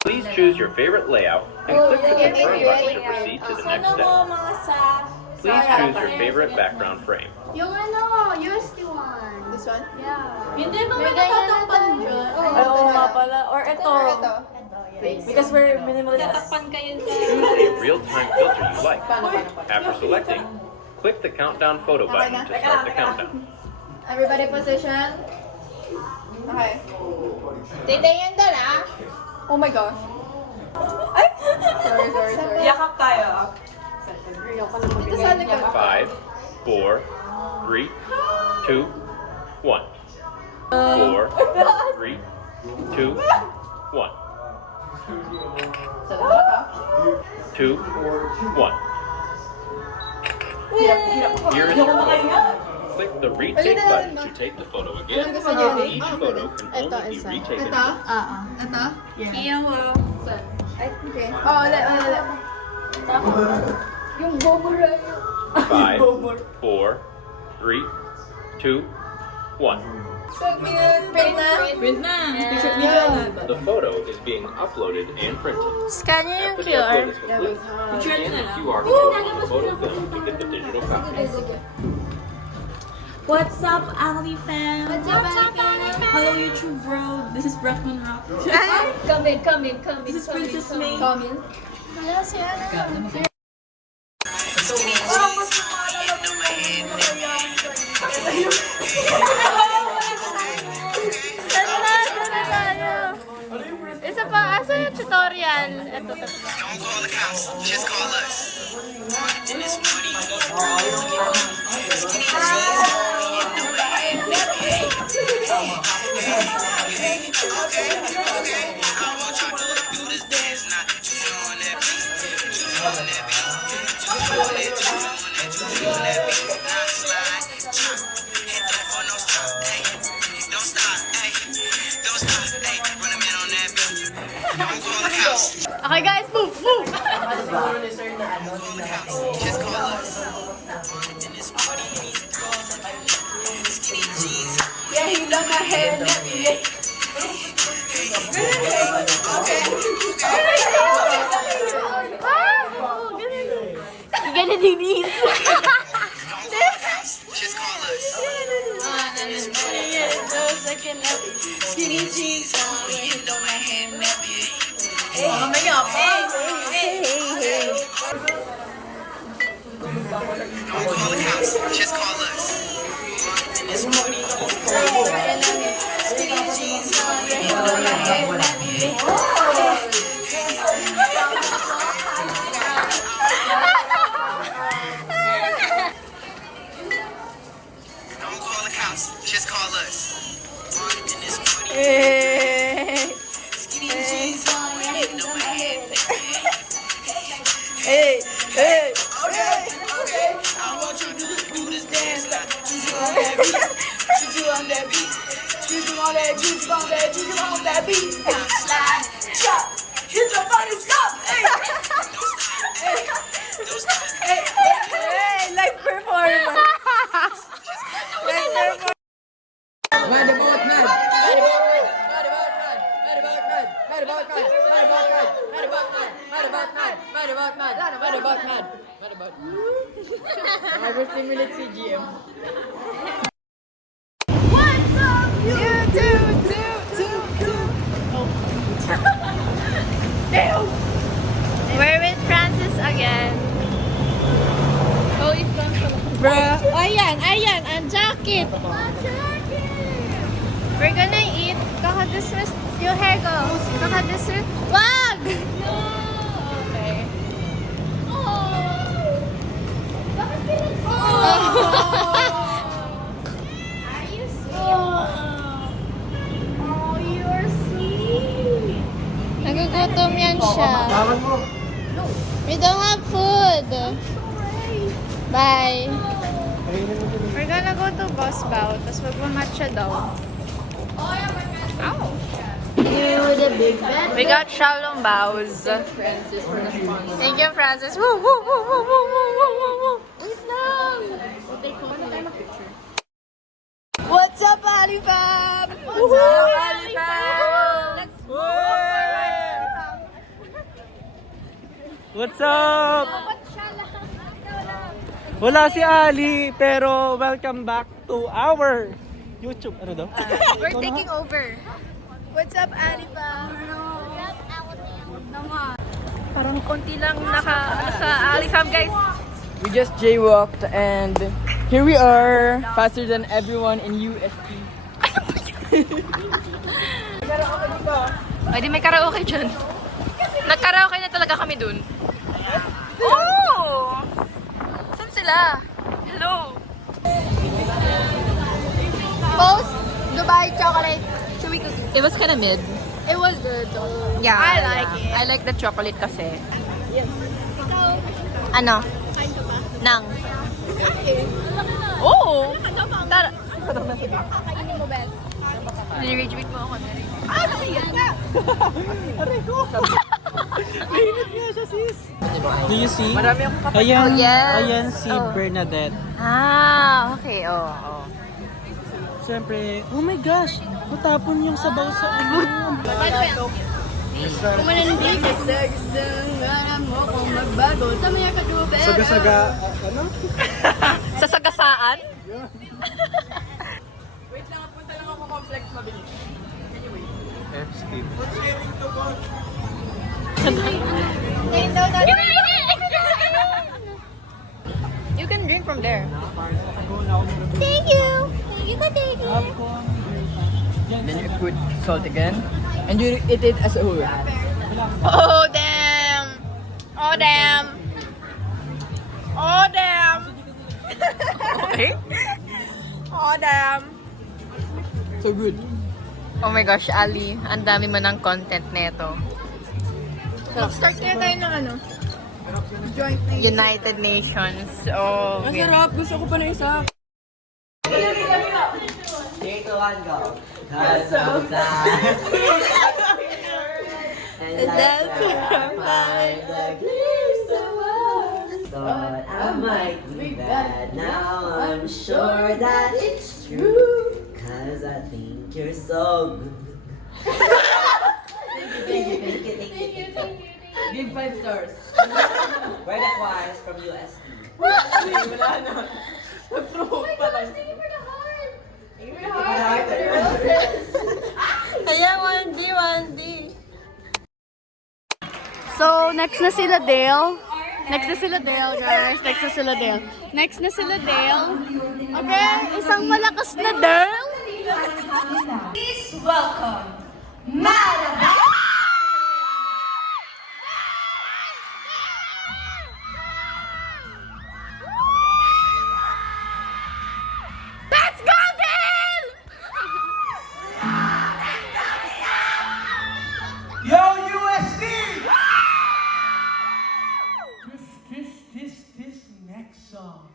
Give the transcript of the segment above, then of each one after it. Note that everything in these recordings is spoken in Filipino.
Please choose your favorite layout and click the confirm button to proceed to the next step. Please choose your favorite background frame. Yung ano, UST one. This one? Yeah. Hindi ba may natatakpan dyan? Ay, oo nga pala. Or ito. Ito. Because we're minimalist. Tatakpan kayo sa... Choose a real-time filter you like. After selecting, click the countdown photo button to start the countdown. Everybody position. Okay. Titayin doon ah. Oh my gosh. Ay! Sorry. Yakap tayo. Dito sa likod. 5, 4, 3, 2, 1. 4, 3, 2, 1. 2, 1. Here is your photo. Click the retake button to take the photo again. Each photo can only be retaken. Ito? Iyaw. Okay. Oh, ulit. Yung bobura. 5, 4, 3, 2, 1. Print na. Print na. Picture video na. The photo is being uploaded and printed. Scan nyo yung After the QR. upload is complete, scan the QR code on the photo film to get the digital copy. What's up, Ali fam? What's up, Hello, YouTube bro. This is Brockman Rock. Come in. This is Princess May. Come in. Hello, si Ana. Isa pa, asa yung tutorial? Ito. Don't call the cops, just call us. In this party, okay. I want y'all to do this dance now. Juju on that beat, juju on that beat, juju on that beat. Now slide, chop, hit that for no stop, hey. Don't stop, hey. Don't stop, hey. Run a man on that beat. Don't call the cops. Okay guys, move! Just call us. In this party, skinny jeans. Yeah, he love my hair. Ganun din is. Just call us. Skinny jeans. You know my hair nappy. Don't call the cops. Just call us. In this party, skinny jeans. You know my hair nappy. Don't call the cops. Just call us. In this party, skinny jeans. You know my hair nappy. Hey. I want you to do this dance now. Juju on that beat. Juju on that beat. Juju on that beat. Slide, chop, hit your body, stop. Hey, live performance. Overstimulate si GM. What's up, YouTube? We're with Francis again. Oh, it's gone. Bruh. Ayan, ang jacket. We're gonna eat. Kakadismiss. Yung hair ko. Kakadismiss. Wag! No! Okay. Bakit pinag- Are you sweet? Oh, you're sweet. Nagugutom yan siya. We don't have food. Bye! We're gonna go to Boss Bao, tapos magmamatcha daw. Ow! We got Shalom Baos. Thank you, Francis. Woo, woo, woo, woo, woo, woo, woo, woo, woo. Wait lang! What's up, Ali Fam? What's up, Ali Fam? What's up? Wala si Ali, pero welcome back to our YouTube. Ano daw? We're taking over. What's up, Ali Fam? Parang konti lang naka-Ali Fam, guys. We just jaywalked and here we are, faster than everyone in USP. Ay, di may karaoke dyan. Nag-karaoke na talaga kami dun. Oh! Saan sila? Hello! Post Dubai chocolate chewy cookie. It was kind of mid. It was good though. Yeah. I like it. I like the chocolate kasi. Ano? Nang. Oh! Tara. Kakainin mo, Beth. Nire-rejuvenate mo ako. Do you see? Marami akong kapatid. Ayan, Oh, yes. ayan si Bernadette. Ah, okay. Oh. Siyempre, oh my gosh, matapon yung sabaw sa ano. Kung manandig ka sa gustong alam mo kung magbago sa mga kadube. Saga-saga, ano? Sa sagasaan? Wait lang, punta lang ako complex mabilis. F-skip. You can drink from there. Thank you. You can take it. Then you put salt again and you eat it as a whole. Oh damn! Oh damn! Oh damn! Okay. Oh damn! So good. Oh my gosh, Ali. Ang dami mo ng content neto. Start kaya tayo ng ano? Joint na United Nations. Oh, Ang sarap, gusto ko pa na isa. Thought I might be bad. Now I'm sure that it's true. Cause I think you're so good. Thank you. Give 5 stars. Where the choirs from UST? Wala na. Nag-promote pa lang. Kaya 1D. So, next na sila Dale. Next na sila Dale, guys. Next na sila Dale. Next na sila Dale. Okay, isang malakas na Dale. Please welcome Marabel! Let's go, Dale! Yo, USD! This next song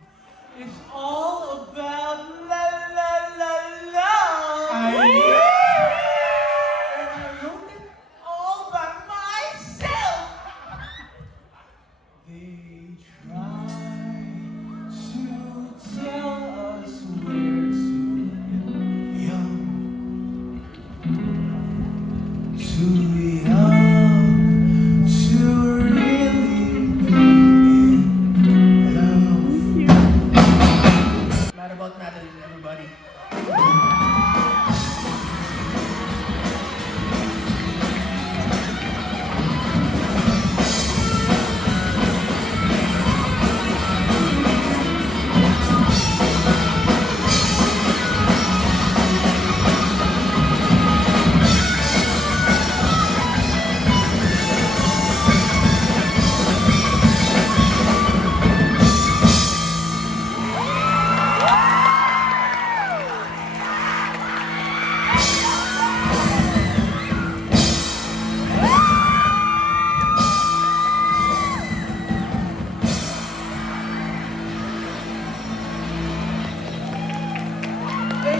is all about la la la la. And I wrote it all by myself. They try to tell us we're too young, too young to really be in love.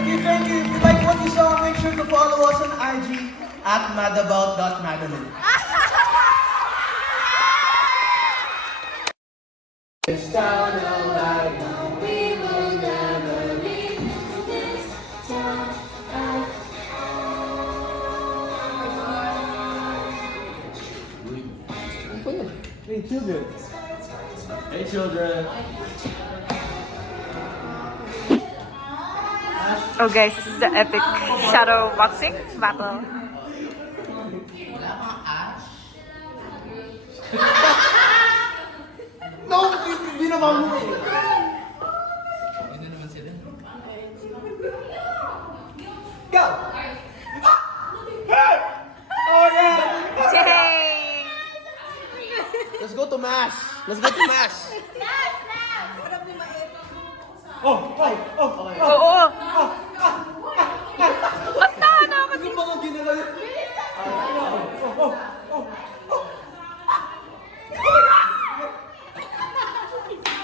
Thank you, thank you. If you like what you saw, make sure to follow us on IG at madabout.madeline. This town alive, we will never leave this town alive. Hey children. Hey children. Oh guys, this is the epic shadow boxing battle. No, hindi naman mo eh. Go! Oh yeah! Let's go to mass! Let's go to mass! Oh! Oo. Basta na ako. Yung mga ginalaw.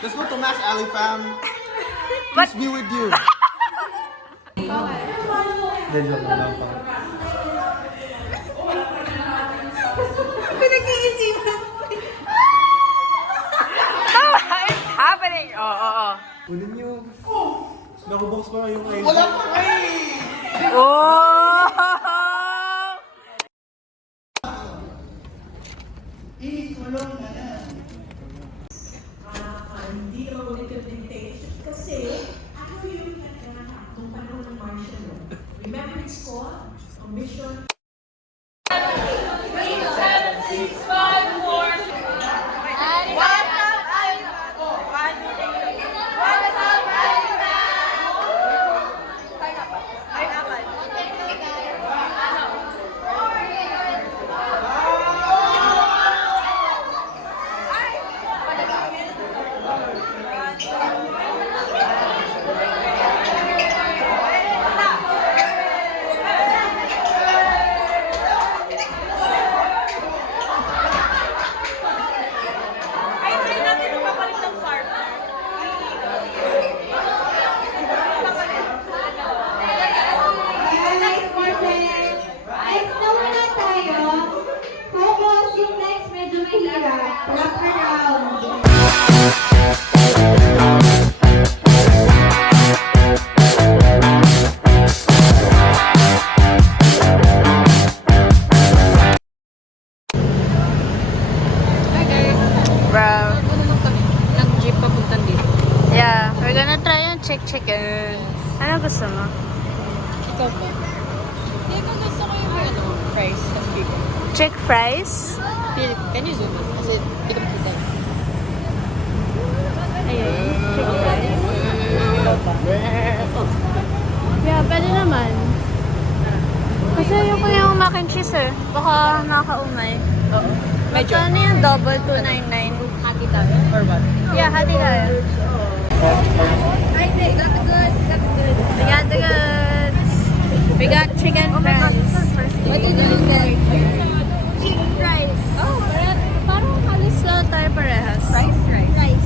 Let's go to mass, Ali fam. Peace be with you. It's happening. Oo. Kunin niyo. Nakubox pa yung ID. Wala pa Oh! Hindi naman ulit yung temptation kasi ano yung nung panahon ng martial law. Remember it's called a mission. Next na muna tayo. Focus, yung next medyo mahirap. Wrap around. Bro. Nag-jeep papuntan dito. Yeah, we're gonna try yung chicken. Ano gusto mo? Ikaw ba? Hindi ko gusto ko yung fries. Mas bigger. Chick fries? Can you zoom in? Kasi hindi ko makita. Ayun. Chick fries. Yeah, pwede naman. Kasi ayoko yung mac and cheese eh. Baka nakakaumay. Oo. Medyo. Ano yung double 299? Hati tayo? Or what? Yeah, hati tayo. Ay, hindi. Got the goods. Got the goods. We got the goods. We got chicken fries. What did you get? Chicken fries. Oh, parang halos tayo parehas. Rice.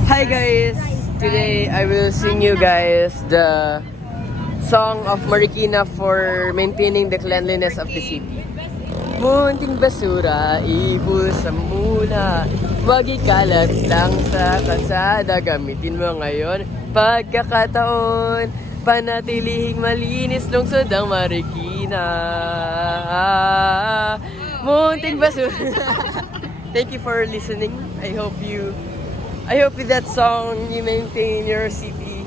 Hi guys! Today I will sing you guys the song of Marikina for maintaining the cleanliness of the city. Munting basura, ibulsan muna. Wag ikalat lang sa kalsada. Gamitin mo ngayon pagkakataon. Panatilihing malinis lungsod ang Marikina. Munting basura. Thank you for listening. I hope with that song you maintain your city.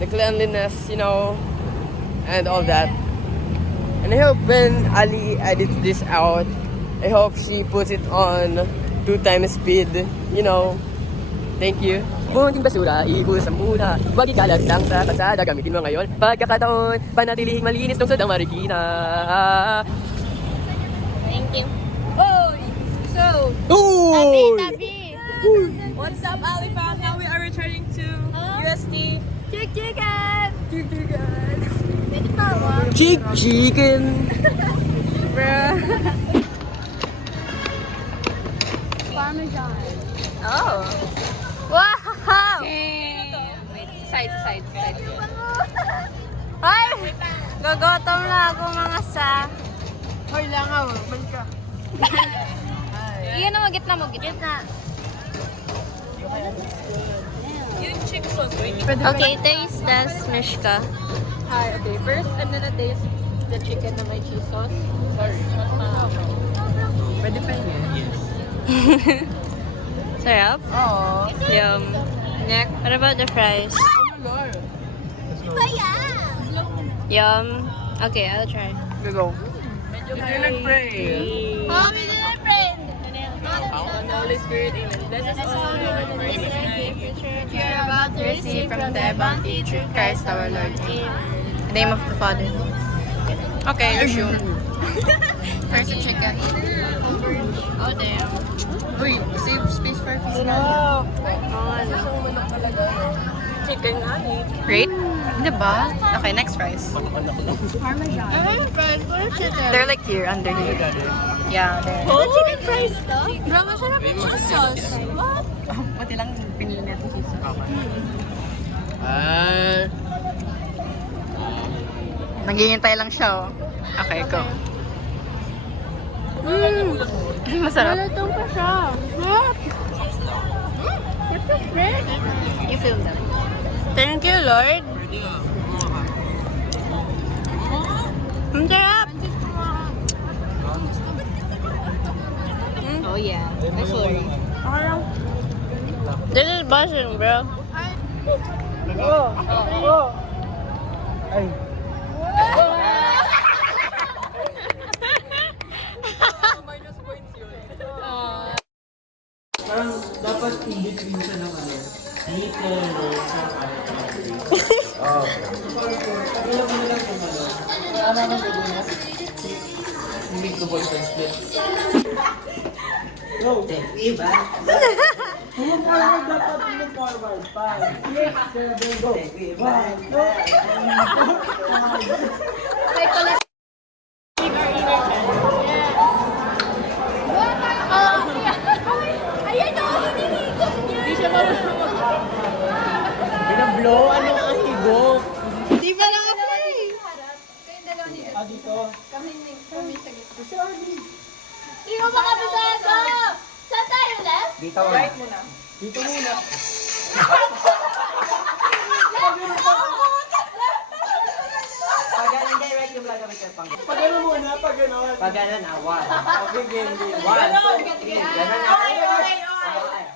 The cleanliness, you know, and all that. And I hope when Ali edits this out, I hope she puts it on 2 times speed, you know. Thank you. Munting basura, ibulsan muna. Wag ikalat lang sa kalsada, gamitin mo ngayon pagkakataon. Panatilihing malinis lungsod ang Marikina. Thank you. Oh, so, Ooh! tabi. What's up, Ali fam? Now we are returning to UST. Chicken! Chicken! Pwede tawa. Chicken! Bruh. Parmesan. Oh. Wow! Side. Ay! Gagotom na ako mga sa. Hoy, langaw. Balik ka. Iyan na gitna mo, gitna. Okay, taste test, Mishka. Hi, okay. First, I'm gonna taste the chicken na may cheese sauce. Sorry. Pwede pa yun? Yes. Sarap? Oo. Yum. Next, what about the fries? Yum. Okay, I'll try. Go. Medyo nag-pray. Oh, may little friend! The Holy Spirit, amen. Bless us all. You're about to receive from the bounty through Christ our Lord. Amen. In the name of the Father. Okay, you're sure. First, the chicken. Oh, damn. Uy, save space for fish. Chicken nga eh. Great? Diba? Okay, next fries. They're like here, under here. Yeah, they're... Oh, chicken fries to? Bro, masarap yung cheese sauce. What? Pati lang pinili natin cheese sauce. Naghihintay lang siya, oh. Okay, go. Masarap. Malatong pa siya. What? It's fresh. You feel that? Thank you, Lord. Ang sarap. Oh yeah. I'm sorry. This is buzzing, bro. Parang dapat in-between siya ng ano, nipple, nose, sa Oo. Pag-alam mo na lang kung ano. Ano ang gagawin mo? Make the boyfriend split. Go! Iba? Move forward dapat, move forward. 5, 6, 7, go! 1, 2, Binablow? Ano ang higop? Di ba lang ako eh? Ah, dito. Di mo ba kabisado? Saan tayo left? Dito right mo. Dito muna. Pag ganun, direct yung gagawin ko pang... Pag ano muna, pag gano'n. Pag ganun, awan. Okay, game, game. 1, 2, 3. Ganun na. Awan.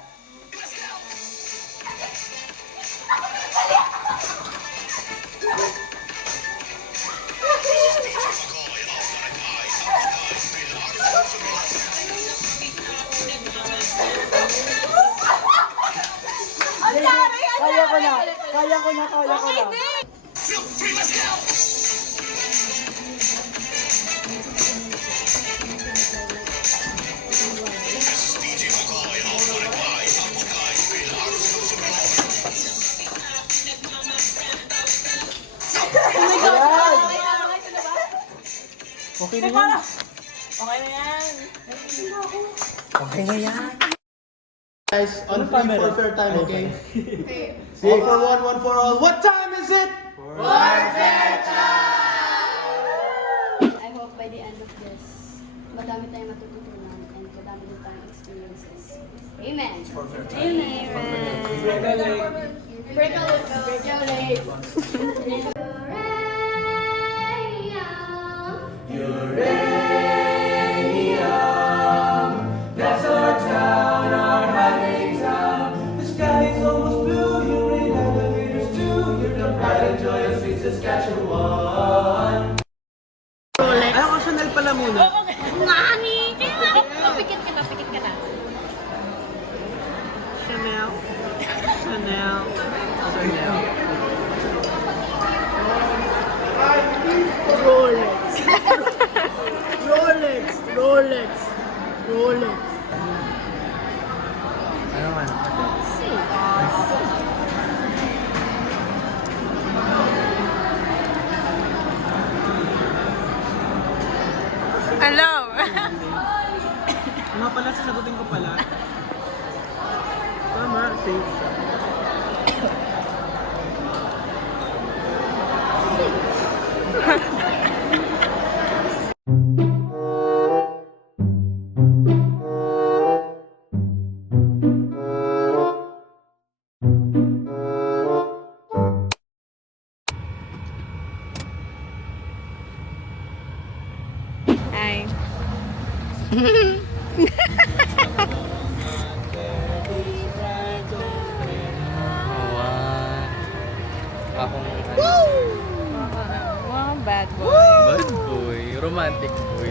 Kaya ko na. Kaya ko na. Okay na yan. Okay na yan. Guys, on 3 for fair time, okay? All for one for all. What time is it? I hope by the end of this, madami tayong matututunan and madami din tayong experiences. Amen. Amen. Break a leg. That's our town, our highway town. The sky is almost blue, you're in elevators too. You're the pride and joy of sweet Saskatchewan. Ayaw ko Chanel pala muna. Nani! Papikit ka na. Chanel. Rolex. Ano man? Hello! Ano pala, sasagutin ko pala. Tama, safe siya. Wow, bad boy. Bad boy. Romantic boy.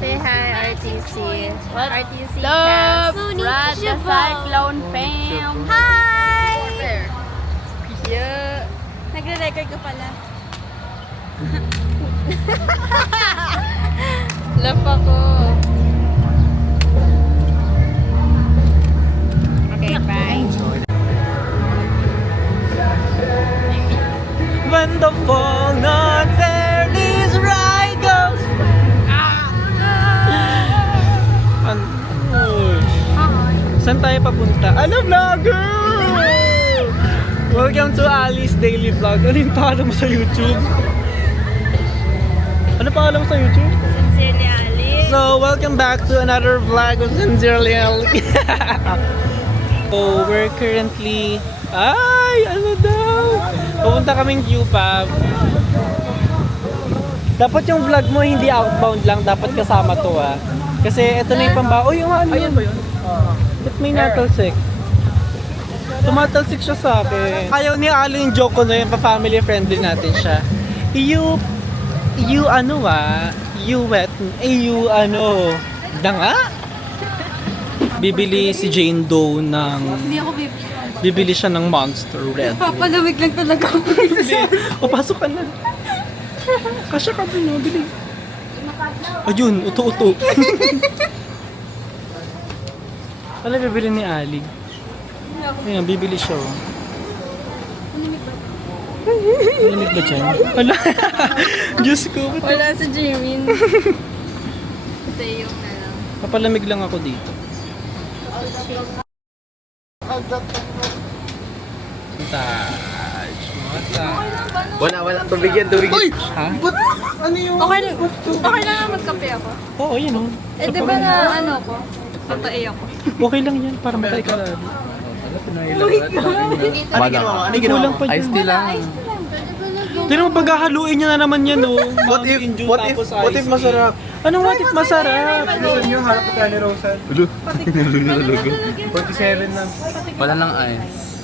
Say hi, RTC. What? RTC Love, cast. Monique Rad the Chabot. Cyclone fam. Hi! Yeah. Nagre-record ka pala. Love ako. Okay, bye. When the fall not fair, this ride goes. Saan tayo papunta? Ano, vlogger! Welcome to Alice Daily Vlog. Ano yung pangalan mo sa YouTube? Ano pangalan mo sa YouTube? Sincerely, Ali. So, welcome back to another vlog of Sincerely Ali. So, we're currently... Ay! Ano daw? Pupunta kaming Q-Pub. Dapat yung vlog mo hindi outbound lang. Dapat kasama to ah. Kasi ito na yung pamba... Uy, yung ano yun ba yun? Ba't may natalsik? Tumatalsik siya sa akin. Ayaw ni Ali yung joke ko na yun. Pa-family friendly natin siya. You ano you wet, you ano, danga? Bibili si Jane Doe ng... Hindi ako Bibili siya ng Monster Red. papalamig lang talaga ako. Hindi. O, pasok ka na. Kasya ka din, no? Bili. Ayun, uto-uto. Ano bibili ni Ali? Ayun, bibili siya. Oh. Malamig ba dyan? Wala. Diyos ko. Wala sa Jimin. Ito yung ano. Papalamig lang ako dito. Wala. Tubig yan. Ha? Ano yung... Okay lang na magkape ako. Oo, yun o. Eh, di ba na ano ko? Totoo ako. Okay lang yan, para matay ka lang. Ano Kulang pa Ice dyan. tea lang. Pero paghahaluin niya na naman yan, oh. What if masarap? Anong what if masarap? Gusto niyo harap ka ni Rosan? 47 na. Wala lang ice.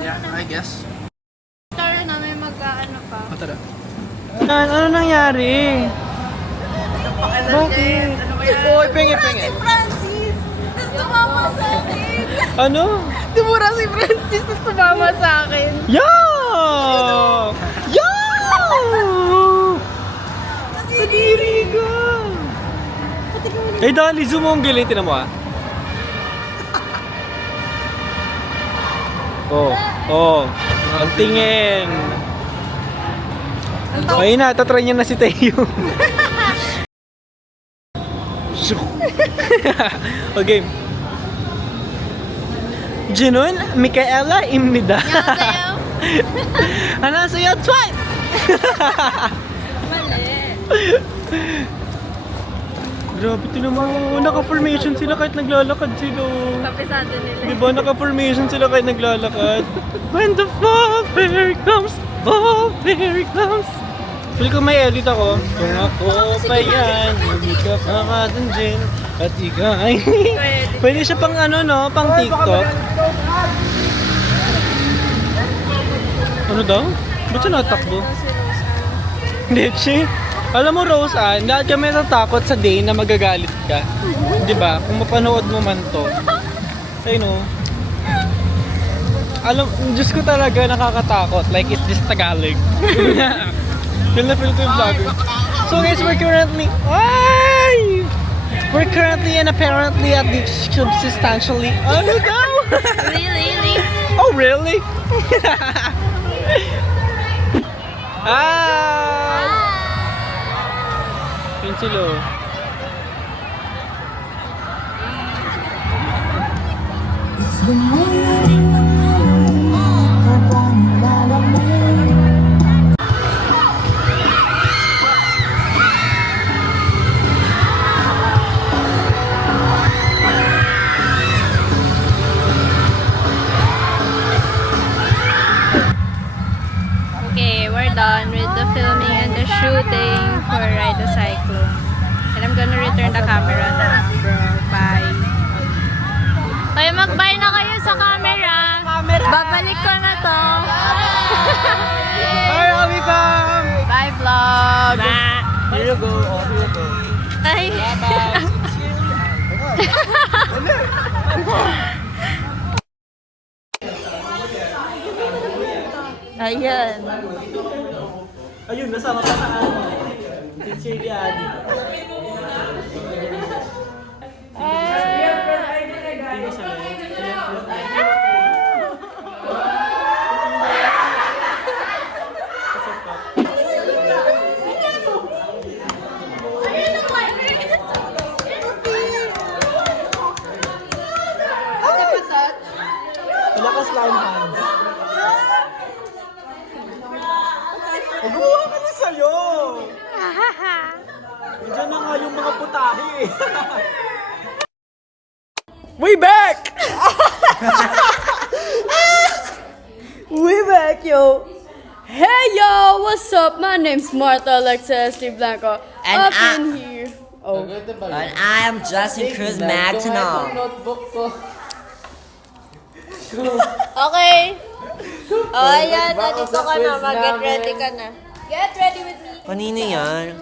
Yeah, I guess. Tara na, may mag-ano pa. Tara. Ano nangyari? Bakit? Oy, pengi. Francis! Tumama sa akin! Ano? Tumura si Francis at tumama sa akin. Yeah! Yeah! Kadiri ka! Eh, dali, zoom mo ang gilid. Tinan mo ah. Oh. Ang tingin. Ayun na, tatry niya na si Tayo. Okay. Junun, Micaela, Imnida. 안녕하세요, twice! Mali. Grabe, tinan mo. Naka-formation sila kahit naglalakad sila. Kapisado nila. Diba, naka-formation sila kahit naglalakad. When the fall fair comes, Feel ko may edit ako. Kung ako pa yan, hindi ka makatanjin. At ikaw ay... Pwede siya pang ano, no? Pang TikTok. Ano daw? Ba't siya natakbo? Hindi, siya. Alam mo, Rose Ann, lahat kami natatakot sa day na magagalit ka. Diba? Kung mapanood mo man to. Ayun o. Alam, Diyos ko talaga nakakatakot. Like, it's just Tagalog. Feel na feel ko yung vlogger. So guys, we're currently and apparently at the substantially... Ano daw? Really? Oh, really? Yun sila. Okay, we're done with the film you go. Oh, here you go. Ay. Ayan. Ayun, nasa matasaan. Teacher yan. Malakas lang hands. Gumawa ka na sa'yo! Diyan na nga yung mga putahe. We back! We back, yo! Hey, yo! What's up? My name's Martha Alexis Steve Blanco. And Up I- in here. Oh. And I am Justin Cruz Magno. Notebook ko. Okay. Oh, ayan. Nandito ka na. Mag-get ready ka na. Get ready with me. Kanino yan?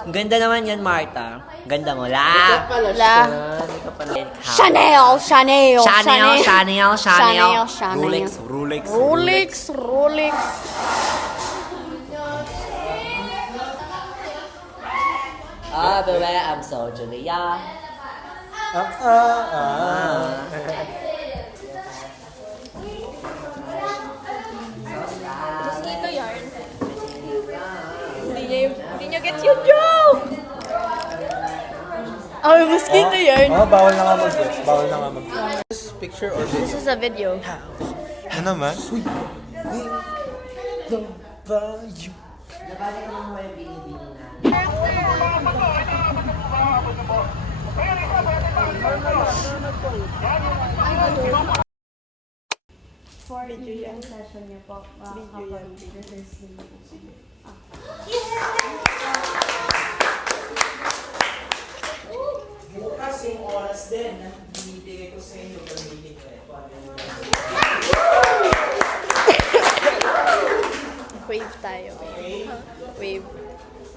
Ang ganda naman yan, Marta. Ganda mo. La! Chanel! Chanel! Chanel. Chanel. Rolex. Rolex. Ah, baby, I'm so Julia. Mosquito yarn. Hindi nyo get yung joke! Oh, mosquito yarn. Oh, bawal na nga mag-guess. Bawal na nga mag-guess. Picture or video? This is a video. Ano naman? For video session niyo po, kapag rehearsal niyo po. Bukas yung oras din na binibigay ko sa inyo pag-meeting ko. Wave tayo. Okay? Wave.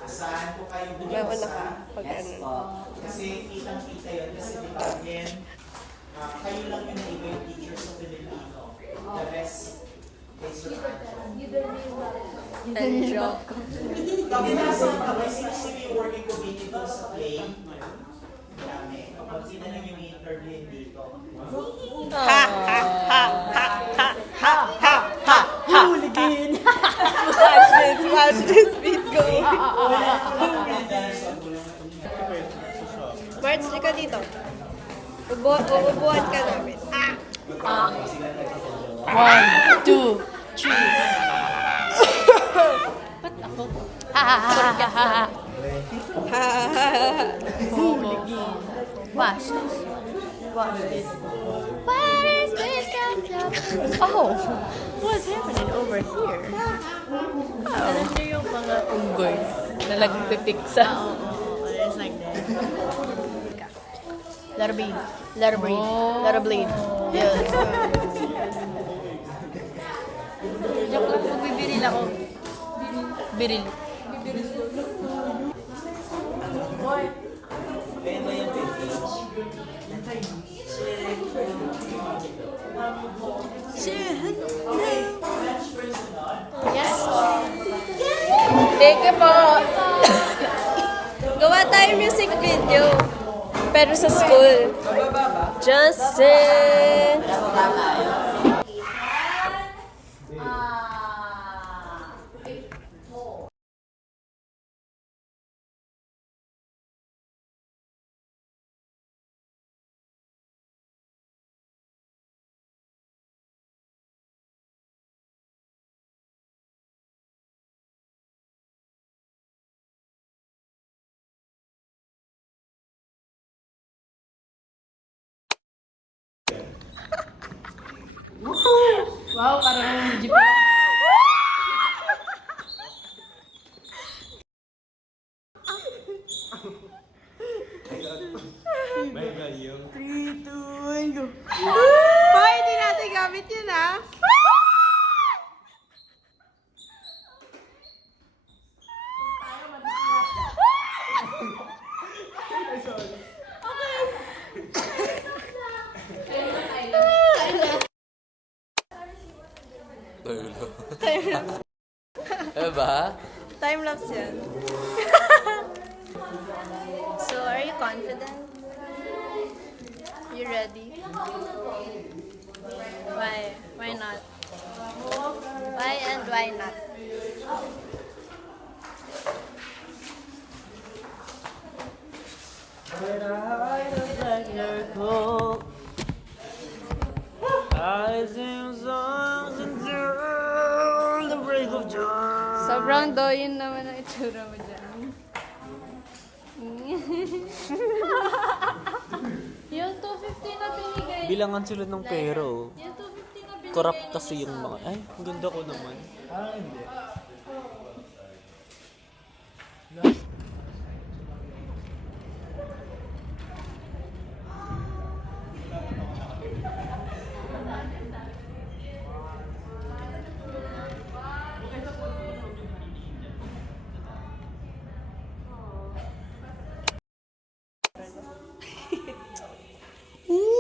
Asahan ko kayo Meron bukas ka. Pag ano. Kasi kitang-kita yun. Kasi di ba again, kayo lang yung naiba yung teachers sa Filipino. The rest is your And job. Kami nasa may sino yung working committee doon sa play. Dami. Kapag sino lang yung interview dito. Hooligan! Watch this beat go! March, ka dito. Ubuhan ka namin. 1, 2, 3. Watch this. Watch this. What is this? Oh, what's happening over here? Oh, ito yung mga unggoy na nagpipiksa. It's like that. Let her be. Let her breathe. Let her bleed. Yeah, let's go. Joke lang, magbibiril ako. Biril. Yes. Thank you po. Gawa tayo music video. Pero sa school. Justin! Wow, parang jeep. Hoy, hindi natin gamit yun ah. Diba? Time-lapse yan. So, are you confident? You ready? Why? Why not? Why and why not? Sobrang doyin naman ang itsura mo dyan. Yung 250 na binigay. Bilangan sila ng pera, oh. Yung 250 na binigay. Corrupt kasi yung mga... Ay, ang ganda ko naman. Hindi.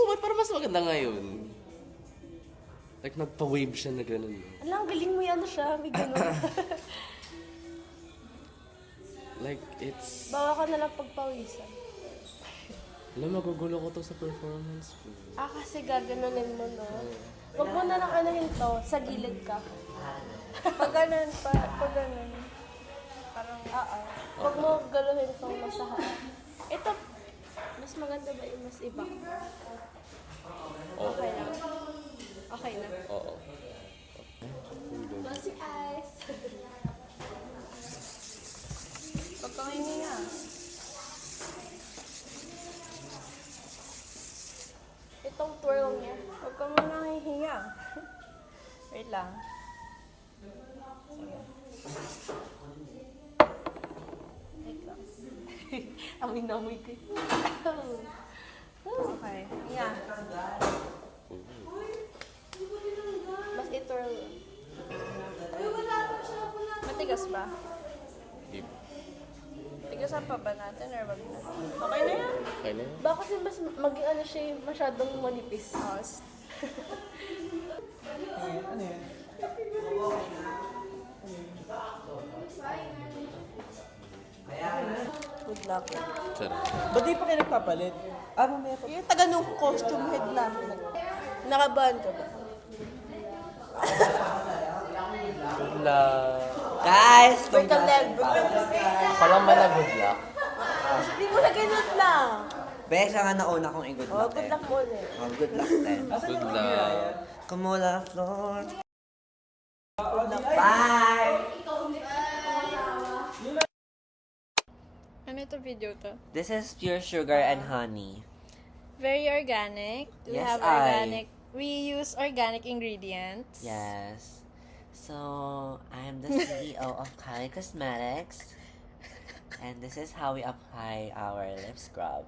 Ba't parang mas maganda ngayon? Like, nagpa-wave siya na gano'n. Alam, galing mo yan siya. May ganun. Like, it's... Bawa ka na lang pagpawisan. Alam, magugulo ko to sa performance ko. Kasi gaganunin mo, no? Huwag mo na lang anuhin to. Sa gilid ka. Pag ganun, pag ganun. Parang, Huwag mo galuhin tong nasa harap. Ito, mas maganda ba yung mas iba? Okay lang. Okay na. Oo. Close your eyes. Huwag kang hininga. Itong twirl niya. Huwag kang muna hihinga. Wait lang. Sige. Wait lang. Amoy-namoy ko. Okay. Hinga. Mas i-twirl. Matigas ba? Tigasan pa ba natin or wag na? Okay na yan? Okay na yun? Baka kasi mas mag-ano siya yung masyadong manipis. Ano yan? Good luck. Sarap. Ba't di pa kayo nagpapalit? Mamaya pa. Yung taga nung costume head namin. Nakabahan ka ba? Good luck. Guys! Break a leg. Palang ba na good luck? Hindi mo na ganun lang. Bes, nga nauna kong i-good luck. Good luck mo ulit. Good luck then. Good luck. Kumula floor. Bye! Ano ito video to? This is pure sugar and honey. Very organic. We Yes, have organic. We use organic ingredients. Yes. So, I'm the CEO of Kylie Cosmetics. And this is how we apply our lip scrub.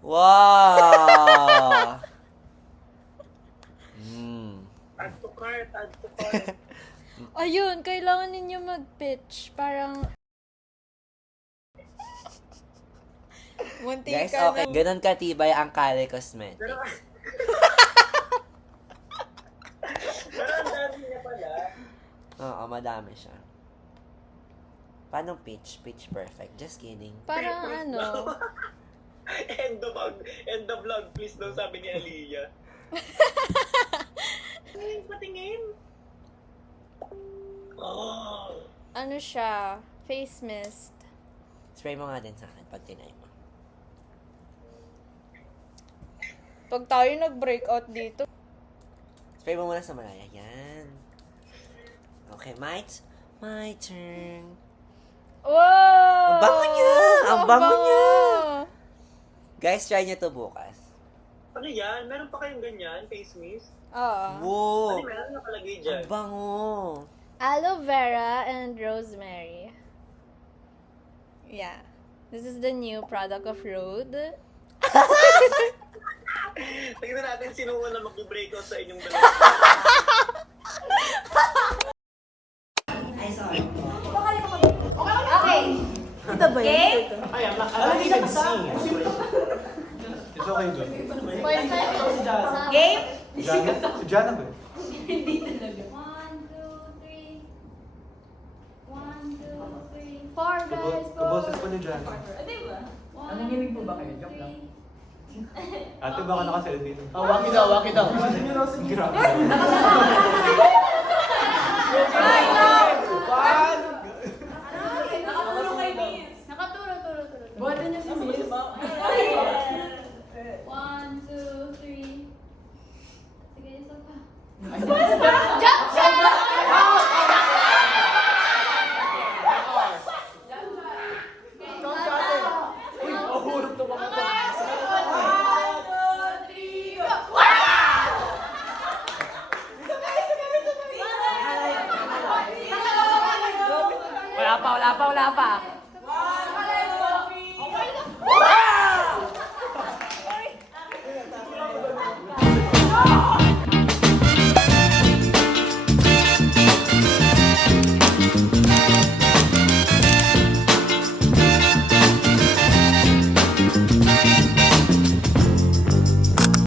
Wow! Add to cart, add to cart. Ayun, kailangan ninyo mag-pitch. Parang... Munti Guys, ka okay. ng... Ganon katibay ang Kylie Cosmetics. Pero ang dami niya pala. Oo, madami siya. Paano pitch? Pitch perfect. Just kidding. Parang ano... End the vlog, please daw, sabi ni Aliyah. Patingin. Oh. Ano siya? Face mist. Spray mo nga din sa akin pag tinay mo. Pag tayo nag-breakout dito. Spray mo muna sa malaya. Yan. Okay, my turn. Wow! Ang bango niya! Ang bango niya! Guys, try niyo to bukas. Ano yan? Meron pa kayong ganyan, face mist? Oo. Wow! Ano meron nakalagay dyan? Ang bango! Aloe vera and rosemary. Yeah. This is the new product of Rhode. Tignan natin sino na mag-breakout sa inyong dalawa. Okay. Ito ba yun? It's okay, John. Game? Si Jana ba? 1, 2, 3. 4 guys, 4. Kaboses pa ni Jan. Nanginginig po ba kayo? Joke lang. Ate, baka naka-selfie to. Waki daw. Grabe. Nakaturo kay Miss. Nakaturo. Buhatin niyo si Miss. 1, 2, 3. Sige, isa pa. Jump shot! Mahulog to mga to. Wala pa.